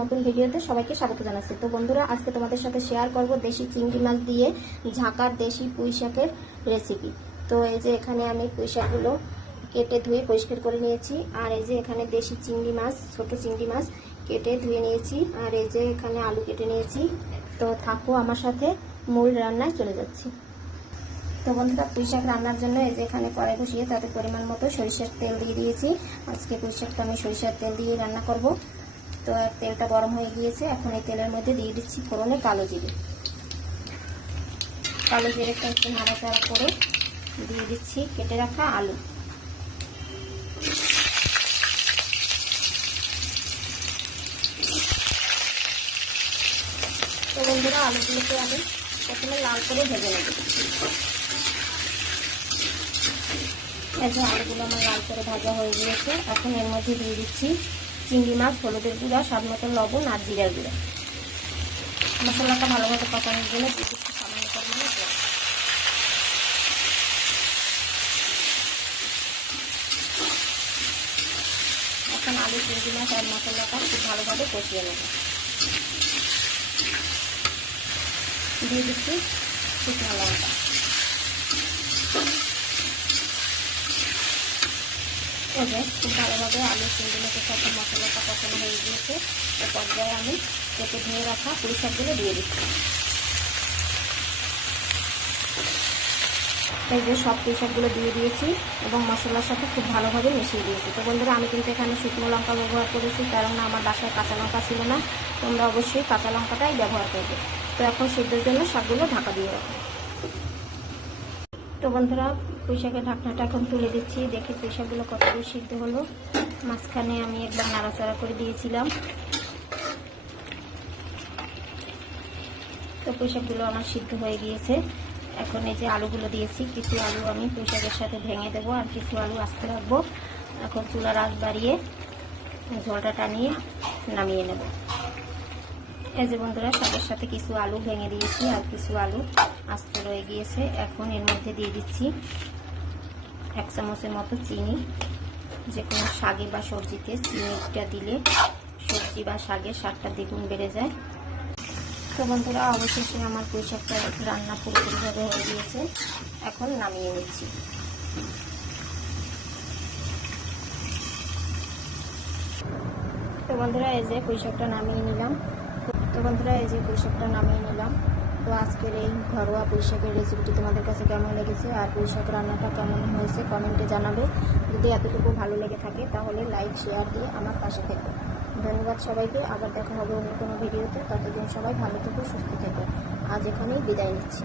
নতুন ভিডিওতে সবাইকে স্বাগত জানাচ্ছি। তো বন্ধুরা, আজকে তোমাদের সাথে শেয়ার করব দেশি চিংড়ি মাছ দিয়ে ঝাঁকার দেশি পুঁই শাকের রেসিপি। তো এই যে এখানে আমি পুঁই শাকগুলো কেটে ধুয়ে পরিষ্কার করে নিয়েছি, আর এই যে এখানে দেশি চিংড়ি মাছ, ছোট চিংড়ি মাছ কেটে ধুয়ে নিয়েছি, আর এই যে এখানে আলু কেটে নিয়েছি। তো থাকো আমার সাথে, মূল রান্নায় চলে যাচ্ছি। তো বন্ধুরা, পুঁই শাক রান্নার জন্য এই যে এখানে কড়াই বসিয়ে তাতে পরিমাণ মতো সরিষার তেল দিয়ে দিয়েছি। আজকে পুঁই শাকটা আমি সরিষার তেল দিয়ে রান্না করব। তো তেলটা গরম হয়ে গিয়েছে, এখন এই তেলের মধ্যে দিয়ে দিচ্ছি ফোড়নে কালো জিরে। কালো জিরেটা একটু নাড়াচাড়া করে দিয়ে দিচ্ছি কেটে রাখা আলু। তো বন্ধুরা, আলুগুলোকে আমি প্রথমে লাল করে ভেজে নেব। এই যে আলুগুলো আমার লাল করে ভাজা হয়ে গিয়েছে, এখন এর মধ্যে দিয়ে দিচ্ছি চিংড়ি মাছ, হলুদের গুঁড়া, স্বাদ মতো লবণ আর জিরার গুঁড়া। মশলাটা ভালোভাবে কষানোর জন্য দিয়ে দিচ্ছি সামান্য পরিমাণে জল। এখন আলু, চিংড়ি মাছ আর মশলাটা খুব ভালোভাবে কষিয়ে নেব। দিয়ে দিচ্ছি শুকনো লঙ্কা। খুব ভালোভাবে আলু, চিংড়ি মাছের সাথে মশলাটা কষানো হয়ে গিয়েছে। এ পর্যায়ে আমি কেটে ধুয়ে রাখা পুঁই শাকগুলো দিয়ে দিচ্ছি। এই যে সব পুঁই শাকগুলো দিয়ে দিয়েছি এবং মশলার সাথে খুব ভালোভাবে মিশিয়ে দিয়েছি। তো বন্ধুরা, আমি কিন্তু এখানে শুকনো লঙ্কা ব্যবহার করেছি, কারণ আমার বাসায় কাঁচা লঙ্কা ছিল না। তোমরা অবশ্যই কাঁচা লঙ্কাটাই ব্যবহার করবে। তো এখন সিদ্ধের জন্য শাকগুলো ঢাকা দিয়ে রাখো। তো বন্ধুরা, পুঁই শাকের ঢাকনাটা এখন তুলে দিচ্ছি। দেখি পুঁই শাকগুলো কতদূর সিদ্ধ হলো। মাঝখানে আমি একবার নাড়াচাড়া করে দিয়েছিলাম। তো পুঁই শাকগুলো আমার সিদ্ধ হয়ে গিয়েছে। এখন এই যে আলুগুলো দিয়েছি, কিছু আলু আমি পুঁই শাকের সাথে ভেঙে দেবো, আর কিছু আলু আস্তে রাখবো। এখন চুলার আঁচ বাড়িয়ে ঝোলটা টানিয়ে নামিয়ে নেব। এই যে বন্ধুরা, শাকের সাথে কিছু আলু ভেঙে দিয়েছি আর কিছু আলু আস্তে রয়ে গিয়েছে। এখন এর মধ্যে দিয়ে দিচ্ছি 1 চামচের মতো চিনি। যে কোনো শাকে বা সবজিতে চিনিটা দিলে সবজি বা শাকের স্বাদটা দ্বিগুণ বেড়ে যায়। তো বন্ধুরা, অবশেষে আমার পুঁই শাকটা রান্না পুরোপুরিভাবে হয়ে গিয়েছে। এখন নামিয়ে নিচ্ছি। তো বন্ধুরা, এই যে পুঁই শাকটা নামিয়ে নিলাম। তো আজকের এই ঘরোয়া পুঁই শাকের রেসিপিটি তোমাদের কাছে কেমন লেগেছে আর পুঁই শাক রান্নাটা কেমন হয়েছে কমেন্টে জানাবে। যদি এতটুকু ভালো লেগে থাকে তাহলে লাইক, শেয়ার দিয়ে আমার পাশে থেকো। ধন্যবাদ সবাইকে। আবার দেখা হবে অন্য কোনো ভিডিওতে। ততদিন সবাই ভালো থেকো, সুস্থ থেকো। আজ এখানেই বিদায় নিচ্ছি।